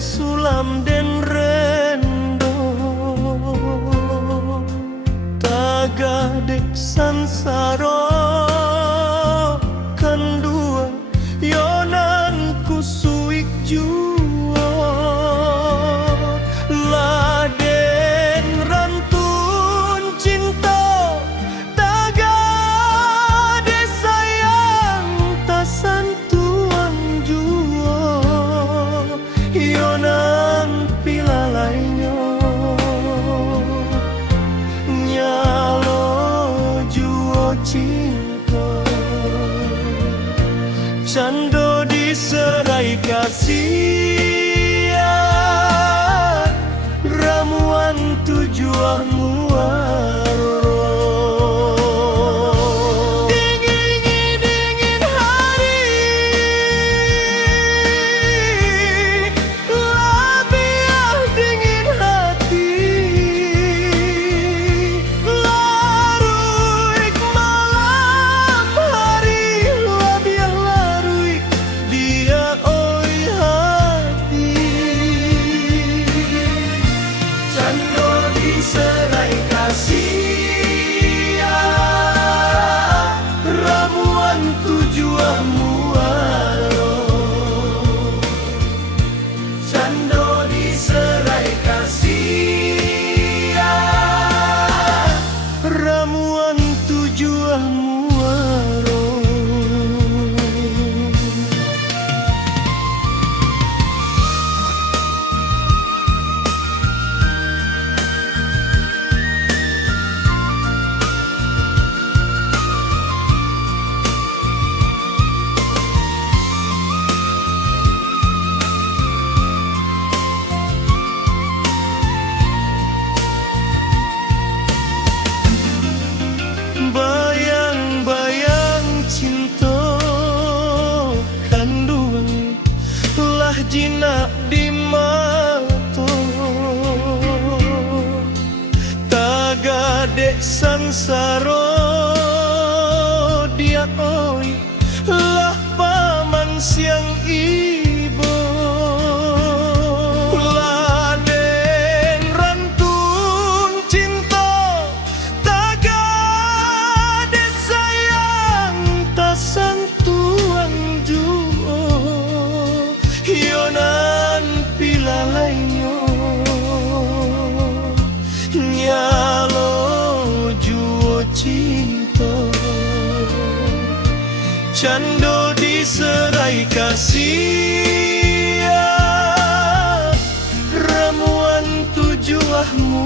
sulam den rendo tagadek sansaro kandua yonan kusuik jua laden rantun cinta tagade sayang tasantuan jua yonan pilalainya nyalo juo cinta cando diserai kasih ramuan tujuanmu dingin hari labiah dingin hati laruik malam hari labiah laruik dia oi hati cando diserai kasih ramuan tujuanmu cando diserai kasih ramuan tujuanmu bayang-bayang cinta kandungan lah jinak di mata tagadek sansaro dia oi lah paman siang ibu laden rantun cinta tagade sayang tasantuan juo yonan pilalainya nyalo juo cinta cando diserai kasih ramuan tujuanmu